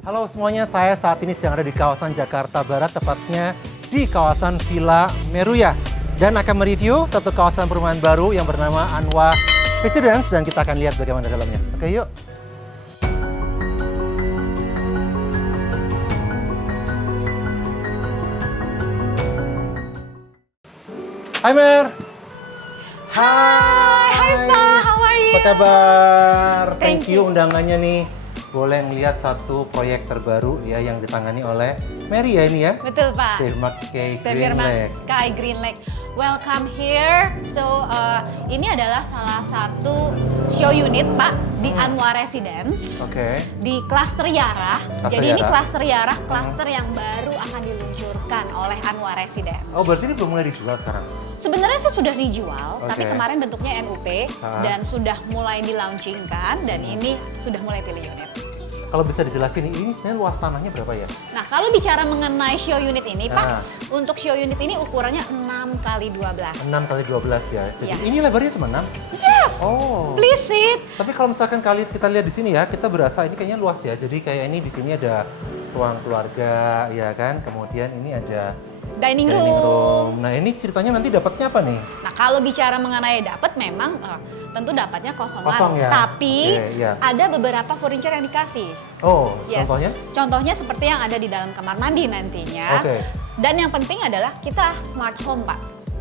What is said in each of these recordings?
Halo semuanya, saya saat ini sedang ada di kawasan Jakarta Barat, tepatnya di kawasan Villa Meruya. Dan akan mereview satu kawasan perumahan baru yang bernama Anwar Residence, dan kita akan lihat bagaimana dalamnya. Oke, yuk. Hai Mer. Hai Pak, how are you? Apa kabar? Thank Thank you you. undangannya nih. Boleh melihat satu proyek terbaru ya yang ditangani oleh Mary ya ini ya. Betul Pak. Sirmak Green Semirmak Lake. Sky Green Lake. Welcome here. So ini adalah salah satu show unit Pak di Anwar Residence. Oke. Di Cluster Yarah. Cluster Jadi ini Yarah. Cluster Yarah, cluster yang baru akan diluncurkan oleh Anwar Residence. Oh berarti ini belum mulai dijual sekarang? Sebenarnya sih sudah dijual, tapi Oke. kemarin bentuknya NUP Ah. dan sudah mulai di-launchingkan dan ini sudah mulai pilih unit. Kalau bisa dijelasin ini sebenarnya luas tanahnya berapa ya? Nah, kalau bicara mengenai show unit ini, Pak, Ah. untuk show unit ini ukurannya 6 kali 12. 6 kali 12 ya. Jadi Yes. ini lebarnya cuma 6? Yes! Oh. Please sit. Tapi kalau misalkan kita lihat di sini ya, kita berasa ini kayaknya luas ya. Jadi kayak ini di sini ada ruang keluarga ya kan. Kemudian ini ada Dining room. Nah, ini ceritanya nanti dapatnya apa nih? Nah, kalau bicara mengenai dapat memang tentu dapatnya kosongan. Kosong ya? Tapi Oke, iya. ada beberapa furniture yang dikasih. Oh, Yes. contohnya? Contohnya seperti yang ada di dalam kamar mandi nantinya. Oke. Dan yang penting adalah kita smart home, Pak.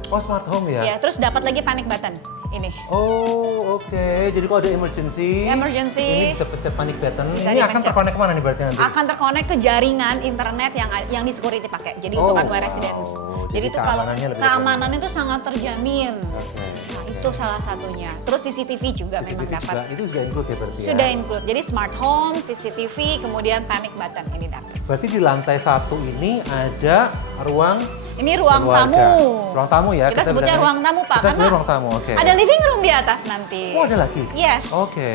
Oh, smart home ya? Ya, terus dapat lagi panic button. Ini. Oh, oke. Jadi kalau ada emergency, Emergency. ini bisa pencet panic button. Bisa Ini akan dipencet. terkonek kemana nih berarti nanti? Akan terkonek ke jaringan internet yang di security pakai. Jadi Oh, untuk Anwar wow. Residence. Jadi Jadi itu kalau keamanannya lebih keamanan itu sangat terjamin. Oke. Nah, itu salah satunya. Terus CCTV juga memang CCTV dapat. juga, itu sudah include ya berarti Sudah ya? include. Jadi smart home, CCTV, kemudian panic button ini dapat. Berarti di lantai 1 ini ada ruang Ini ruang keluarga. tamu. Ruang tamu ya? Kita sebutnya bilangnya. ruang tamu, Pak, Kita karena sebutnya ruang tamu, oke. Ada living room di atas nanti. Oh, ada lagi? Yes. Oke.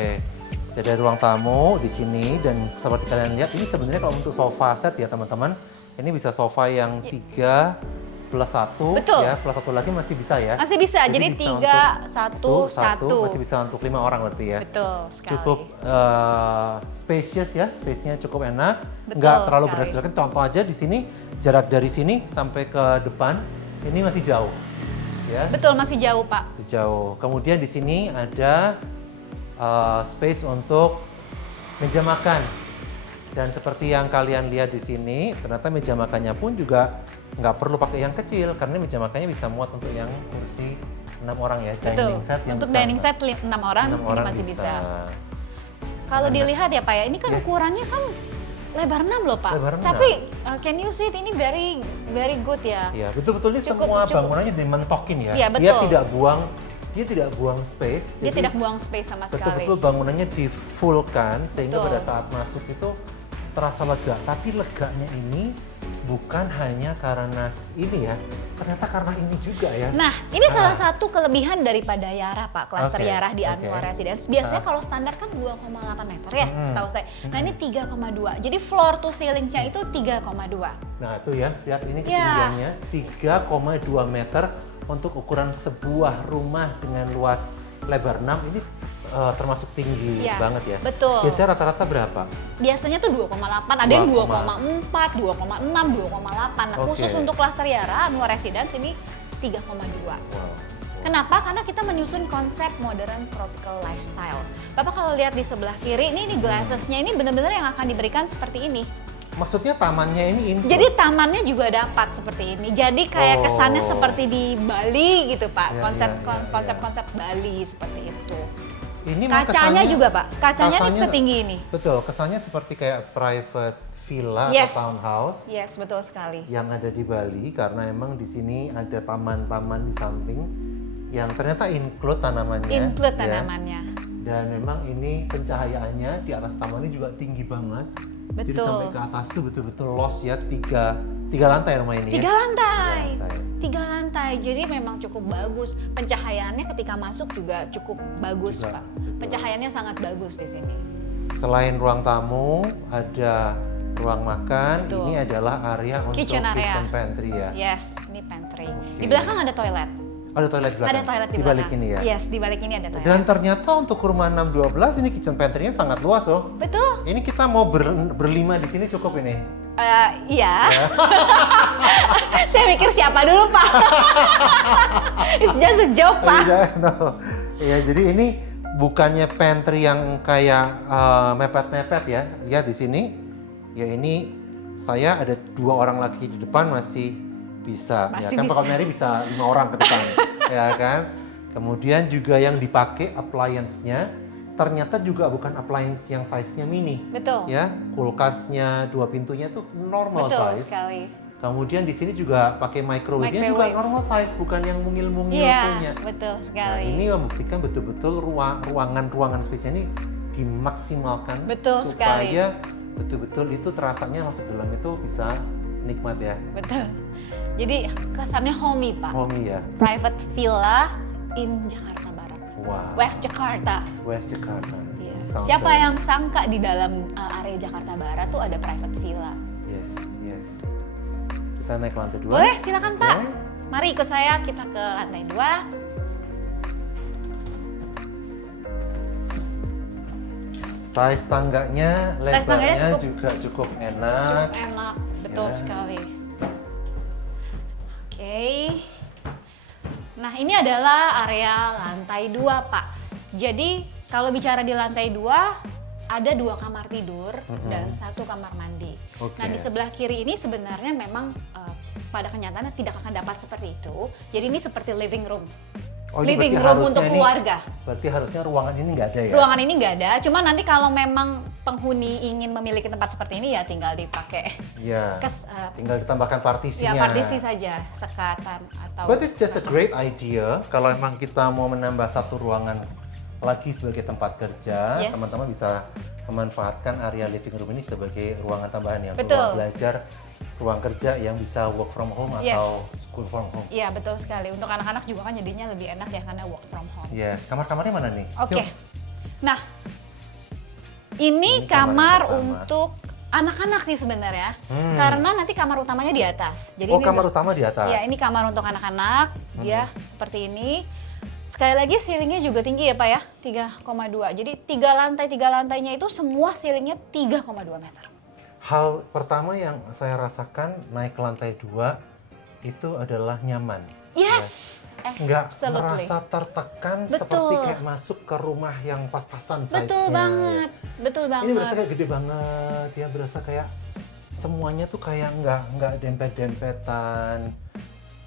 Jadi ada ruang tamu di sini, dan seperti kalian lihat ini sebenarnya kalau untuk sofa set ya teman-teman, ini bisa sofa yang 3 plus 1 Betul. ya, plus 1 lagi masih bisa ya. Masih bisa. Jadi bisa 3, untuk 1, 1. masih bisa untuk 5 orang berarti ya. Betul sekali. Cukup spacious ya, space-nya cukup enak, Betul nggak terlalu sekali. berhasilkan. Contoh aja di sini, jarak dari sini sampai ke depan ini masih jauh, ya, Betul, masih jauh, Pak. jauh. Kemudian di sini ada space untuk meja makan, dan seperti yang kalian lihat di sini, ternyata meja makannya pun juga nggak perlu pakai yang kecil, karena meja makannya bisa muat untuk yang kursi 6 orang ya, Betul. dining set yang Untuk besar. dining set 6 orang, 6 ini orang masih bisa. Enak. Kalau dilihat ya Pak ya, ini kan Yes. ukurannya kan lebar 6 loh Pak. Lebar 6. Tapi can you see it, ini very good ya. Iya, betul-betul ini Cukup- semua cukup. bangunannya dimentokin ya. Iya, Dia betul. tidak buang space. Dia jadi tidak buang space sama sekali. Betul-betul bangunannya di fullkan sehingga Betul. pada saat masuk itu terasa lega. Tapi leganya ini bukan hanya karena ini ya, ternyata karena ini juga ya. Nah, ini salah satu kelebihan daripada Yarah Pak, klaster Oke, Yarah di oke. Anwar Residence. Biasanya kalau standar kan 2,8 meter ya, setahu saya. Nah, ini 3,2. Jadi floor to ceiling-nya itu 3,2. Nah itu ya, lihat ini Ya. ketinggiannya 3,2 meter untuk ukuran sebuah rumah dengan luas lebar 6 ini termasuk tinggi Iya, banget ya. betul. Biasanya rata-rata berapa? Biasanya tuh 2,8, ada yang 2,4, 2,4, 2,6, 2,8. Nah, Oke. khusus untuk klaster Yarah Anwar Residence ini 3,2. Wow. Kenapa? Karena kita menyusun konsep modern tropical lifestyle. Bapak kalau lihat di sebelah kiri, ini glassesnya ini benar-benar yang akan diberikan seperti ini. Maksudnya tamannya ini include? Jadi tamannya juga dapat seperti ini. Jadi kayak kesannya Oh. seperti di Bali gitu Pak. Ya, Konsep-konsep Bali seperti itu. Ini mah Kacanya kesannya- juga Pak. Kacanya nih setinggi ini. Betul, kesannya seperti kayak private villa Yes. atau townhouse Yes, betul sekali. yang ada di Bali, karena emang di sini ada taman-taman di samping yang ternyata include tanamannya. Include ya. tanamannya. Dan memang ini pencahayaannya di atas taman ini juga tinggi banget. Jadi Betul. sampai ke atas tuh betul-betul los ya, tiga lantai rumah ini Tiga ya. lantai. Tiga lantai. 3 lantai, jadi memang cukup bagus. Pencahayaannya ketika masuk juga cukup bagus, Juga, Pak. betul. Pencahayaannya sangat bagus di sini. Selain ruang tamu, ada ruang makan. Betul. Ini adalah area untuk Kitchen area. kitchen pantry ya. Yes, ini pantry. Di belakang ada toilet. Ada toilet di belakang? Ada toilet di balik belakang. ini ya? Yes, di balik ini ada toilet. Dan ternyata untuk rumah 612 ini kitchen pantry-nya sangat luas loh. Betul. Ini kita mau berlima di sini cukup ini. Iya. Saya mikir siapa dulu, Pak. It's just a joke, Pak. Iya, no. Iya, jadi ini bukannya pantry yang kayak mepet-mepet ya. Ya di sini, ya ini saya ada 2 orang lagi di depan masih bisa. Masih ya kan bisa. Pak Mary bisa 5 orang ke depan, ya kan. Kemudian juga yang dipakai appliance-nya ternyata juga bukan appliance yang size-nya mini. Betul. Ya, kulkasnya 2 pintunya tuh normal Betul size. sekali. Kemudian di sini juga pakai microwave-nya juga Microwave. normal size, bukan yang mungil-mungil Iya, punya. betul Nah, sekali. ini membuktikan betul-betul ruangan space ini dimaksimalkan Betul supaya betul-betul itu terasanya masuk dalam itu bisa nikmat ya. Betul. Jadi kesannya homey, Pak. Homey ya. Private villa in Jakarta Barat. Wow. West Jakarta. West Jakarta. Iya. Sounds Siapa very- yang sangka di dalam area Jakarta Barat tuh ada private villa? Yes, yes. Kita naik ke lantai 2. Boleh, silakan Pak. Oke. Mari ikut saya, kita ke lantai 2. Size tangganya, Size tangganya lebarnya cukup- juga cukup enak. Cukup enak, betul Ya. sekali. Oke. Nah, ini adalah area lantai 2, Pak. Jadi, kalau bicara di lantai 2, ada 2 kamar tidur dan 1 kamar mandi. Oke. Nah, di sebelah kiri ini sebenarnya memang pada kenyataannya tidak akan dapat seperti itu. Jadi ini seperti living room. Oh, ini Living berarti room harusnya untuk ini- keluarga. Berarti harusnya ruangan ini nggak ada ya? Ruangan ini nggak ada, cuma nanti kalau memang penghuni ingin memiliki tempat seperti ini ya tinggal dipakai Iya. kes Tinggal ditambahkan partisinya. ya partisi saja, sekatan atau But it's just a great idea kalau emang kita mau menambah 1 ruangan lagi sebagai tempat kerja, Yes. teman-teman bisa memanfaatkan area living room ini sebagai ruangan tambahan yang Betul. ruang belajar, ruang kerja yang bisa work from home Yes. atau school from home. Iya betul sekali. Untuk anak-anak juga kan jadinya lebih enak ya karena work from home. Yes, kamar-kamarnya mana nih? Oke. Yuk. Nah, ini Ini kamar kamar yang pertama. untuk anak-anak sih sebenarnya. Hmm. Karena nanti kamar utamanya di atas. Jadi Oh, ini kamar utama di atas. Ya, ini kamar untuk anak-anak. Dia seperti ini. Sekali lagi ceilingnya juga tinggi ya Pak ya, 3,2. Jadi 3 lantainya itu semua ceilingnya 3,2 meter. Hal pertama yang saya rasakan naik ke lantai 2 itu adalah nyaman. Yes! Nggak Absolutely. merasa tertekan Betul. seperti kayak masuk ke rumah yang pas-pasan size-nya. Betul banget, betul Ini berasa banget. kayak gede banget, ya berasa kayak semuanya tuh kayak nggak dempet-dempetan.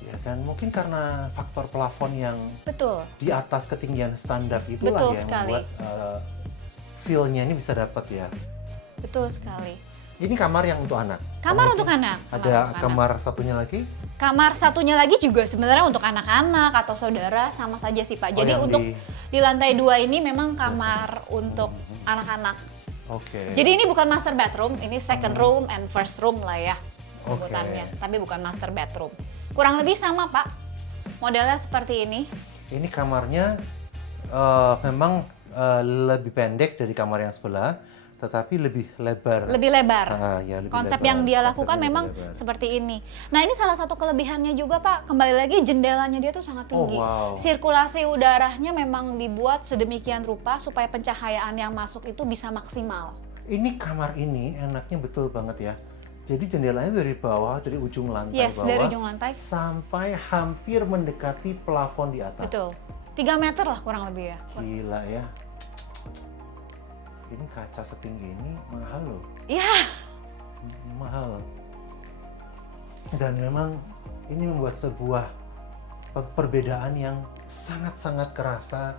Ya kan, mungkin karena faktor plafon yang Betul, di atas ketinggian standar itulah Betul yang sekali. membuat feel-nya ini bisa dapat ya. betul sekali. Ini kamar yang untuk anak. Kamar Kemudian untuk anak. Ada untuk anak. kamar satunya lagi. Kamar satunya lagi juga sebenarnya untuk anak-anak atau saudara sama saja sih Pak. Oh, Jadi yang untuk di- di lantai 2 ini memang kamar untuk anak-anak. Oke. Jadi ini bukan master bedroom, ini second room and first room lah ya sebutannya. Oke. Tapi bukan master bedroom. Kurang lebih sama Pak. Modelnya seperti ini. Ini kamarnya memang lebih pendek dari kamar yang sebelah, tetapi lebih lebar. Lebih lebar. Ya, lebih Konsep lebar. yang dia Konsepnya lakukan lebih memang lebar. seperti ini. Nah ini salah satu kelebihannya juga Pak, kembali lagi jendelanya dia tuh sangat tinggi. wow. Sirkulasi udaranya memang dibuat sedemikian rupa supaya pencahayaan yang masuk itu bisa maksimal. Ini kamar ini enaknya betul banget ya. Jadi jendelanya dari bawah, dari ujung lantai Yes, bawah dari ujung lantai. sampai hampir mendekati plafon di atas. Betul. 3 meter lah kurang lebih ya. Gila ya. Ini kaca setinggi ini mahal loh. Iya, Mahal. Dan memang ini membuat sebuah perbedaan yang sangat-sangat kerasa,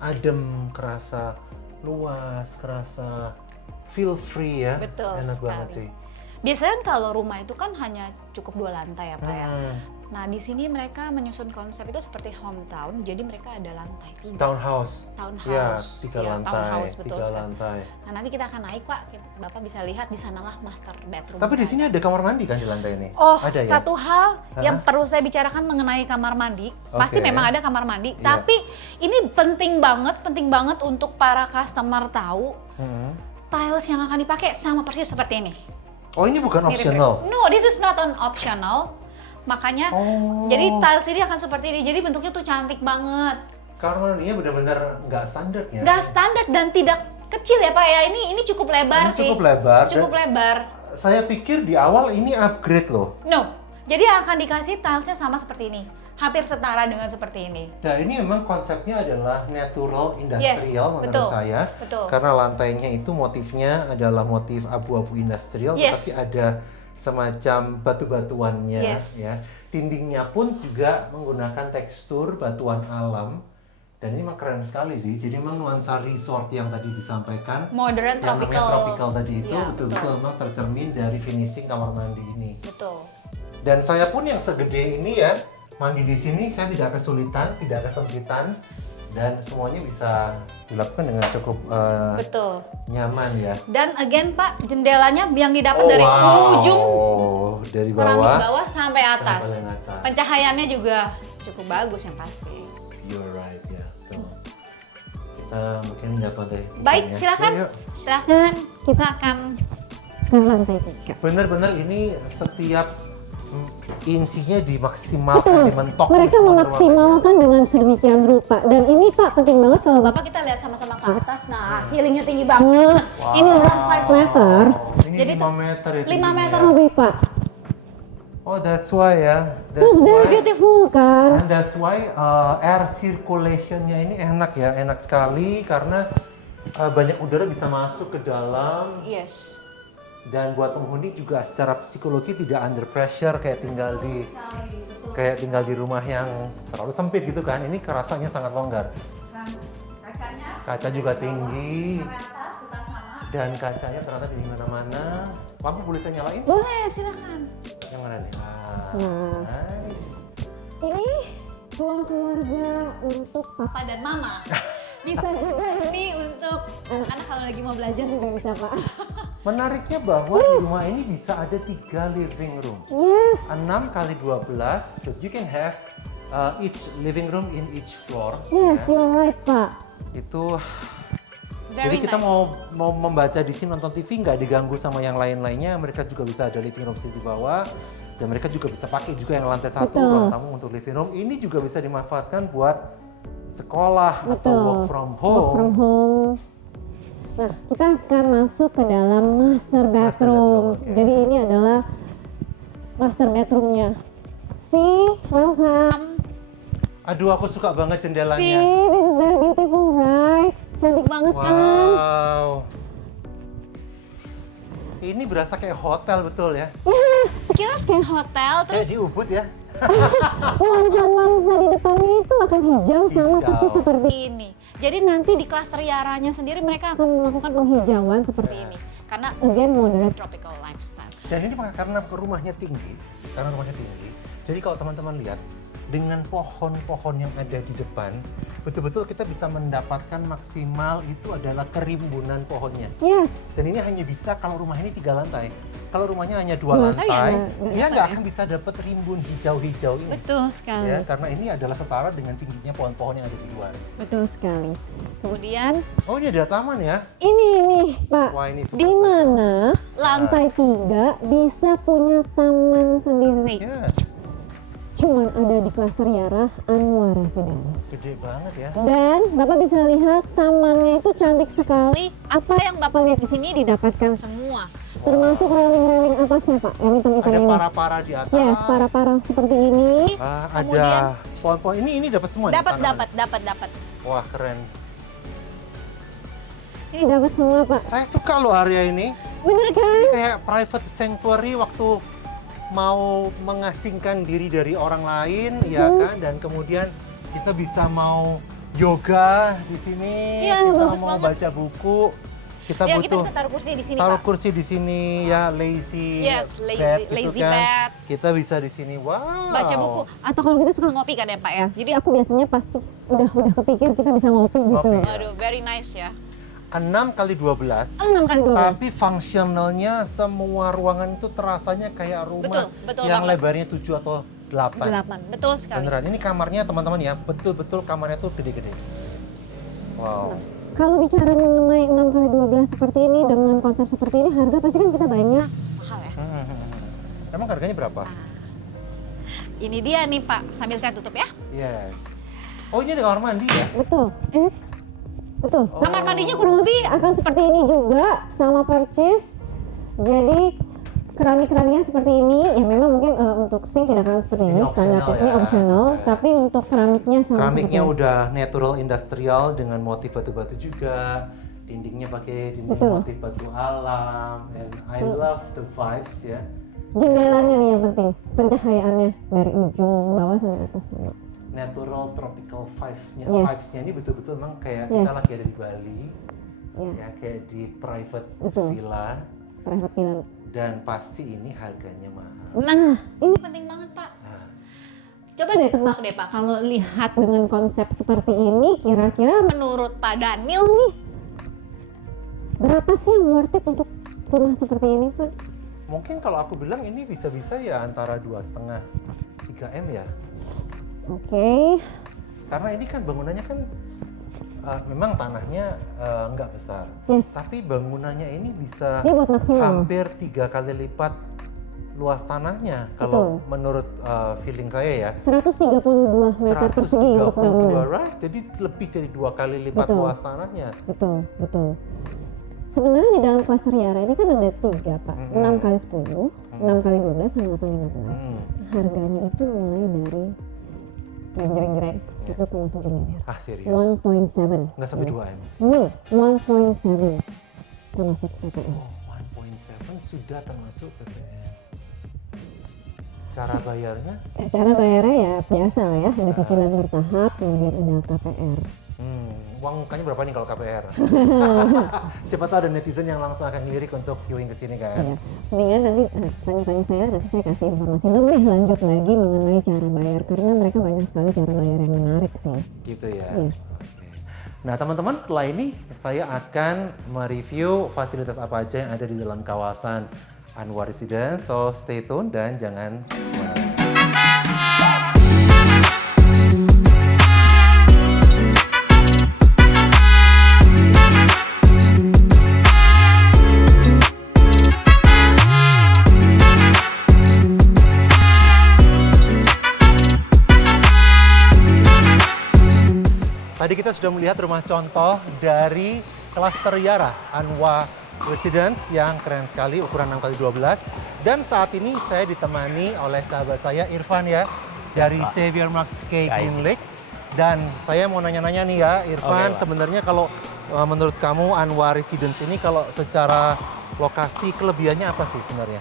adem, kerasa luas, kerasa feel free ya. Betul Enak sekali. banget sih. biasanya kan kalau rumah itu kan hanya cukup 2 lantai ya Pak ya. Hmm, Nah di sini mereka menyusun konsep itu seperti hometown, jadi mereka ada lantai 3. townhouse. Ya, Townhouse. 3 Ya, lantai. townhouse, betul 3 sekali. lantai. Nah nanti kita akan naik Pak, Bapak bisa lihat di sanalah master bedroom. Tapi di sini ada kamar mandi kan di lantai ini? Oh, ada ya? satu hal yang perlu saya bicarakan mengenai kamar mandi. Pasti Oke. memang ada kamar mandi, Iya. tapi ini penting banget untuk para customer tahu Hmm. tiles yang akan dipakai sama persis seperti ini. Oh, ini bukan Mirip-mirip. optional. No, this is not an optional. makanya Oh. jadi tiles ini akan seperti ini. Jadi bentuknya tuh cantik banget. Kamar mandinya benar-benar nggak standar ya. Nggak standar dan tidak kecil ya Pak ya. Ini cukup lebar Ini sih. cukup lebar. Cukup dan lebar. Saya pikir di awal ini upgrade loh. No. Jadi akan dikasih tilesnya sama seperti ini. Hampir setara dengan seperti ini. Nah ini memang konsepnya adalah natural industrial menurut betul, saya. betul. Karena lantainya itu motifnya adalah motif abu-abu industrial, Yes. tapi ada semacam batu-batuannya Yes. ya. Dindingnya pun juga menggunakan tekstur batuan alam. Dan ini memang keren sekali sih. Jadi memang nuansa resort yang tadi disampaikan, Modern yang namanya tropical. tropical tadi itu Iya, betul-betul memang tercermin dari finishing kamar mandi ini. Betul. Dan saya pun yang segede ini ya, mandi di sini saya tidak kesulitan, tidak kesempitan, dan semuanya bisa dilakukan dengan cukup Betul. nyaman ya. Dan again Pak, jendelanya yang didapat dari ujung dari keramik bawah, bawah sampai atas. sampai atas. Pencahayaannya juga cukup bagus yang pasti. You're right ya. Tuh. Kita mungkin dapat deh. Baik, ya. silakan. Yuk, yuk. Silakan kita akan ke lantai 3. Bener-bener ini setiap incinya dimaksimalkan, dimentok. Mereka di semua memaksimalkan dengan sedemikian rupa. Dan ini Pak penting banget kalau Bapak Bapak kita lihat sama-sama ke atas. Nah, ceilingnya tinggi banget. Wow. Ini udah 5 meter. Ini Jadi 5 tuh, meter itu. 5 meter lebih Pak. Oh, that's why ya. So That's it's very why. beautiful kan? And that's why air circulation-nya ini enak ya, enak sekali karena banyak udara bisa masuk ke dalam Yes. dan buat penghuni juga secara psikologi tidak under pressure kayak tinggal di rumah yang terlalu sempit gitu kan. Ini kerasanya sangat longgar. Kacanya Kaca juga tinggi sampai atas tetap sama. dan kacanya ternyata di mana-mana. Lampu boleh saya nyalain? Boleh, silakan. Yang mana nih? Nah. Nice. Ini ruang keluarga untuk Papa. Papa dan Mama. Bisa juga Ini untuk anak kalau lagi mau belajar juga bisa Pak. Menariknya bahwa di rumah ini bisa ada 3 living room. Yes. 6 kali 12, so you can have each living room in each floor. Yes, ya. you're right Pak. Itu very jadi kita nice. mau membaca di sini nonton TV nggak diganggu sama yang lain-lainnya. Mereka juga bisa ada living room di bawah dan mereka juga bisa pakai juga yang lantai 1 Betul. ruang tamu untuk living room. Ini juga bisa dimanfaatkan buat sekolah atau Betul. work from Work from home. home. Nah, kita akan masuk ke dalam master bedroom. bedroom, oke. Jadi ini adalah master bedroomnya. See, welcome. Aduh, aku suka banget See, jendelanya. this is very beautiful, right? Cantik banget kan? Wow. Ini berasa kayak hotel betul ya? Sekilas kayak hotel, Kayak terus di Ubud ya? Nuansa-nuansa di depannya itu akan hijau sama Hijau. persis seperti ini. Jadi nanti di klaster Yaranya sendiri mereka akan melakukan penghijauan seperti seperti ini. Karena again moderate. tropical lifestyle. Dan ini karena rumahnya tinggi, jadi kalau teman-teman lihat dengan pohon-pohon yang ada di depan, betul-betul kita bisa mendapatkan maksimal itu adalah kerimbunan pohonnya. Yes, Dan ini hanya bisa kalau rumah ini 3 lantai. Kalau rumahnya hanya 2 Dua lantai, lantai, dia nggak nggak dapat ya. akan bisa dapat rimbun hijau-hijau ini. Betul sekali. Ya, karena ini adalah setara dengan tingginya pohon-pohon yang ada di luar. betul sekali. Kemudian Oh, ini ada taman ya? Ini Pak, Wah, ini super di mana lantai 3 bisa punya taman sendiri. Yes, Cuman ada di klaster Yara Anwar Residence. gede banget ya. Dan Bapak bisa lihat tamannya itu cantik sekali. apa yang Bapak lihat di sini didapatkan semua. Termasuk railing-railing atasnya Pak, yang hitam-hitam Ada ini. para-para di atas. Yes, para-para seperti ini. Kemudian- Ada pohon-pohon ini dapat semua. nih Dapat tanaman. dapat. Wah, keren. Ini dapat semua Pak. Saya suka loh area ini. Bener kan? Ini kayak private sanctuary waktu mau mengasingkan diri dari orang lain, ya kan? Dan kemudian kita bisa mau yoga di sini, Iya, kita bagus mau banget. baca buku, kita Ya, kita butuh bisa taruh kursi di sini, taruh Pak. kursi di sini ya, lazy Yes, lazy- bed gitu lazy kan. bed. Kita bisa di sini. Wow. Baca buku. Atau kalau kita suka ngopi kan ya Pak ya. Jadi aku biasanya pasti udah kepikir kita bisa ngopi gitu. Ngopi. Aduh, very nice ya. 6 kali 12. 6 kali 12. Tapi fungsionalnya semua ruangan itu terasanya kayak rumah Betul yang banget. lebarnya 7 atau 8. 8. Betul sekali. Beneran, ini kamarnya teman-teman ya, betul-betul kamarnya tuh gede-gede. Wow. Kalau bicara mengenai 6 kali 12 seperti ini dengan konsep seperti ini, harga pasti kan kita banyak. Mahal ya. Emang harganya berapa? Ini dia nih Pak, sambil saya tutup ya. Yes. Oh, ini ada kamar mandi ya? Betul. Betul. Oh. Kamar mandinya Kurang kurang lebih akan seperti ini juga sama percis. Jadi keramik-keramiknya seperti ini. Ya memang mungkin untuk sink tidak akan seperti Ini ini. optional Standar ini ya. optional. Ya. Tapi untuk keramiknya sama Keramiknya seperti udah natural industrial dengan motif batu-batu juga. Dindingnya pakai dinding Betul. motif batu alam. And I love the vibes ya. jendelanya nih yang penting. Pencahayaannya dari ujung bawah sampai atas sana. Natural tropical vibes-nya. Yes. Vibes-nya ini betul-betul memang kayak Yes. kita lagi ada di Bali. Ya, Ya, kayak di private Betul. villa. private villa. Dan pasti ini harganya mahal. Nah, ini penting banget Pak. Ah, coba deh tebak deh Pak. Kalau lihat dengan konsep seperti ini, kira-kira Menurut Pak Daniel nih berapa sih yang worth it untuk rumah seperti ini Pak? mungkin kalau aku bilang ini bisa-bisa ya antara 2,5-3 M ya. Oke. Karena ini kan bangunannya kan memang tanahnya nggak besar. Yes. Tapi bangunannya ini bisa Ini buat maksimal. hampir 3 kali lipat luas tanahnya kalau menurut feeling saya ya. 132 meter persegi untuk 132, bangunan. right? Jadi lebih dari 2 kali lipat Betul. luas tanahnya. Betul, betul. Sebenarnya di dalam klaster Yara ini kan ada 3 Pak. 6 kali 10, 6 kali 12, sama 8 kali 15. Hmm. Harganya itu mulai dari jreng-jreng 1,7 miliar. Ah, serius? 1.7. Nggak sampai 2 M? No, 1.7 termasuk PPN. Oh, 1.7 sudah termasuk PPN. Cara bayarnya? Cara bayarnya ya biasa lah ya, ada cicilan bertahap, kemudian ada KPR. Uang mukanya berapa nih kalau KPR? Siapa tahu ada netizen yang langsung akan ngelirik untuk viewing ke sini kan? Ya, mendingan nanti tanya-tanya saya, nanti saya kasih informasi lebih lanjut lagi mengenai cara bayar, karena mereka banyak sekali cara bayar yang menarik sih. Gitu ya? Yes. Oke. Nah teman-teman, setelah ini saya akan mereview fasilitas apa aja yang ada di dalam kawasan Anwar Residence. So stay tune dan jangan kemana-mana. Tadi kita sudah melihat rumah contoh dari klaster Yara Anwar Residence yang keren sekali, ukuran 6x12. Dan saat ini saya ditemani oleh sahabat saya Irfan ya, dari Pak. Xavier Max K Baik. Green Lake. Dan saya mau nanya-nanya nih ya Irfan, Oke, Pak. sebenarnya kalau menurut kamu Anwar Residence ini kalau secara lokasi kelebihannya apa sih sebenarnya?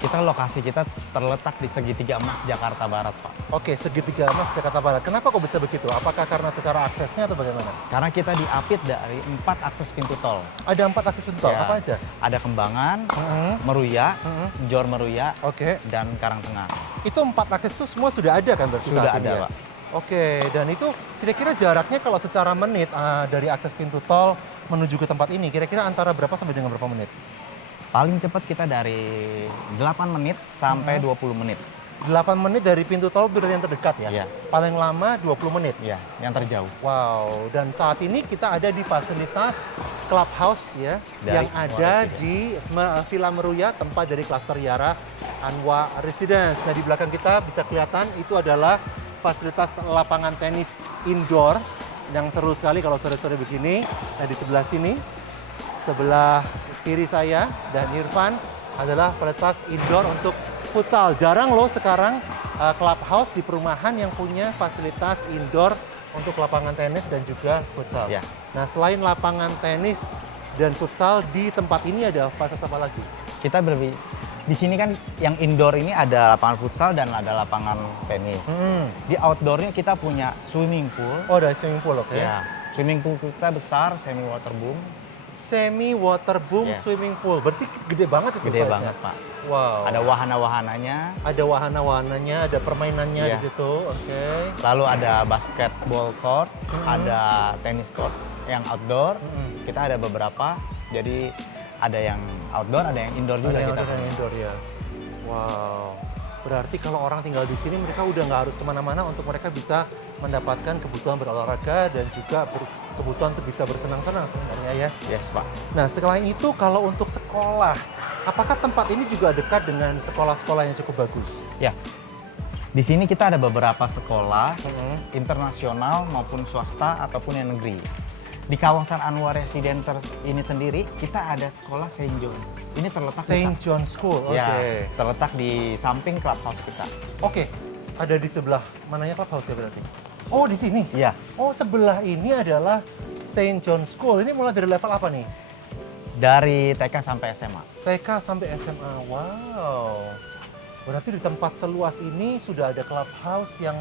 Lokasi kita terletak di segitiga emas Jakarta Barat, Pak. Oke, segitiga emas Jakarta Barat. Kenapa kok bisa begitu? Apakah karena secara aksesnya atau bagaimana? Karena kita diapit dari 4 akses pintu tol. Ada 4 akses pintu tol, Ya. apa aja? Ada Kembangan, Mhm. Meruya, Mhm. Jor Meruya, Oke. dan Karangtengah. Itu 4 akses itu semua sudah ada kan berarti Sudah saat ini ada, ya? Pak. Oke, dan itu kira-kira jaraknya kalau secara menit dari akses pintu tol menuju ke tempat ini, kira-kira antara berapa sampai dengan berapa menit? Paling cepat kita dari 8 menit sampai 20 menit. 8 menit dari pintu tol itu dari yang terdekat ya? Iya. Paling lama 20 menit? Ya, yang terjauh. Wow, dan saat ini kita ada di fasilitas clubhouse ya, Dari yang ada Anwar di Villa Meruya, tempat dari klaster Yara Anwar Residence. Nah di belakang kita bisa kelihatan itu adalah fasilitas lapangan tenis indoor yang seru sekali kalau sore-sore begini. Nah di sebelah sini, sebelah kiri saya dan Irfan adalah fasilitas indoor untuk futsal. Jarang loh sekarang clubhouse di perumahan yang punya fasilitas indoor untuk lapangan tenis dan juga futsal. Ya. Nah selain lapangan tenis dan futsal, di tempat ini ada fasilitas apa lagi? Kita di sini kan yang indoor ini ada lapangan futsal dan ada lapangan tenis. Di outdoornya kita punya swimming pool. Oh ada swimming pool, oke. Ya, swimming pool kita besar, semi waterboom. Semi waterboom Ya. swimming pool, berarti gede banget itu Gede size-nya? banget, Pak. Wow. Ada wahana-wahananya, Ada wahana-wahananya, ada permainannya Iya. di situ, oke. lalu ada basketball court, Mhm. ada tenis court yang outdoor. Mhm. Kita ada beberapa, jadi ada yang outdoor, ada yang indoor juga Ada yang kita. outdoor dan indoor ya. Wow. Berarti kalau orang tinggal di sini mereka udah nggak harus kemana-mana untuk mereka bisa mendapatkan kebutuhan berolahraga dan juga kebutuhan untuk bisa bersenang-senang sebenarnya ya. Yes, Pak. Nah selain itu kalau untuk sekolah, apakah tempat ini juga dekat dengan sekolah-sekolah yang cukup bagus? Ya, Di sini kita ada beberapa sekolah internasional maupun swasta ataupun yang negeri. Di kawasan Anwar Residenter ini sendiri kita ada sekolah Saint John. Ini terletak Saint John School, oke. Ya, terletak di samping clubhouse kita. Oke, ada di sebelah mananya clubhouse ya berarti? Oh, di sini? Iya. Oh, sebelah ini adalah Saint John School. Ini mulai dari level apa nih? Dari TK sampai SMA. TK sampai SMA, wow. Berarti di tempat seluas ini sudah ada clubhouse yang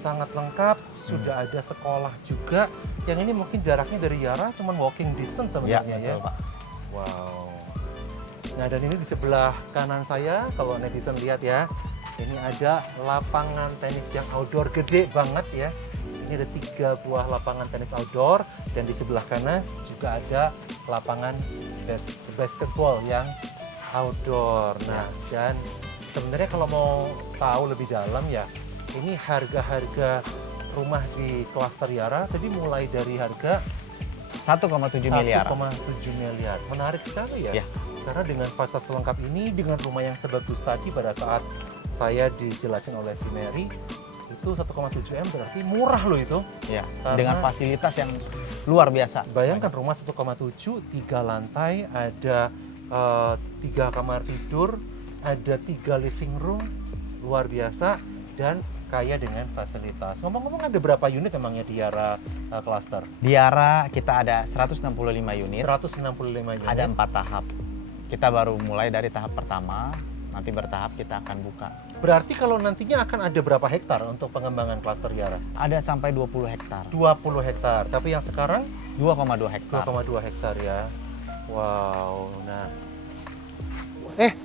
sangat lengkap, sudah ada sekolah juga. Yang ini mungkin jaraknya dari Yara cuma walking distance Iya, sebenarnya ya. betul, Pak. Wow. Nah, dan ini di sebelah kanan saya, kalau netizen lihat ya, ini ada lapangan tenis yang outdoor gede banget ya. Ini ada 3 buah lapangan tenis outdoor, dan di sebelah kanan juga ada lapangan basketball yang outdoor. Nah, dan sebenarnya kalau mau tahu lebih dalam ya, ini harga-harga rumah di klaster Yara tadi mulai dari harga 1,7 miliar. 1,7 miliar. Menarik sekali ya. Ya. Karena dengan fasilitas selengkap ini, dengan rumah yang sebagus tadi pada saat saya dijelasin oleh si Mary, itu 1,7 M berarti murah loh itu. Ya, Karena- dengan fasilitas yang luar biasa. Bayangkan rumah 1,7, 3 lantai, ada 3 kamar tidur, ada 3 living room, luar biasa, dan kaya dengan fasilitas. Ngomong-ngomong, ada berapa unit memangnya di Yara Cluster? Di Yara kita ada 165 unit, 165 unit. ada 4 tahap. Kita baru mulai dari tahap pertama, nanti bertahap kita akan buka. Berarti kalau nantinya akan ada berapa hektar untuk pengembangan klaster Yara? Ada sampai 20 hektar, 20 hektar, tapi yang sekarang 2,2 hektar. 2,2 hektar ya. Wow, nah.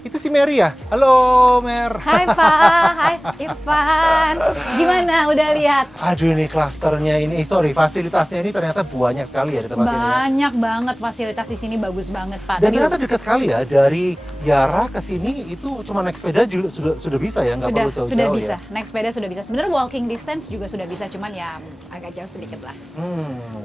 Itu si Mary ya? Halo, Mer. Hai Pak, hai Irfan. Gimana udah lihat? Aduh, ini klasternya ini, fasilitasnya ini ternyata banyak sekali ya di tempat ini. Ya. Banyak banget fasilitas di sini, bagus banget Pak. Dan Tadi ternyata dekat sekali ya, dari Yara ke sini itu cuma naik sepeda juga sudah bisa ya, nggak perlu jauh-jauh sudah bisa, ya. naik sepeda sudah bisa. Sebenarnya walking distance juga sudah bisa, cuman ya agak jauh sedikit lah.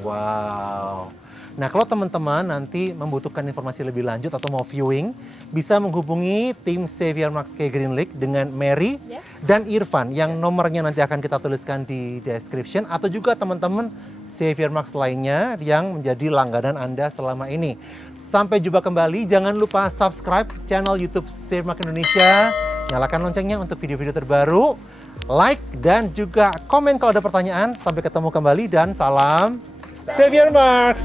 Wow. Nah, kalau teman-teman nanti membutuhkan informasi lebih lanjut atau mau viewing, bisa menghubungi tim Xavier Marks K Green Lake dengan Mary Yes. dan Irfan yang nomornya nanti akan kita tuliskan di description, atau juga teman-teman Xavier Marks lainnya yang menjadi langganan Anda selama ini. Sampai jumpa kembali, jangan lupa subscribe channel YouTube Xavier Marks Indonesia, nyalakan loncengnya untuk video-video terbaru, like dan juga komen kalau ada pertanyaan. Sampai ketemu kembali dan salam Xavier Marks.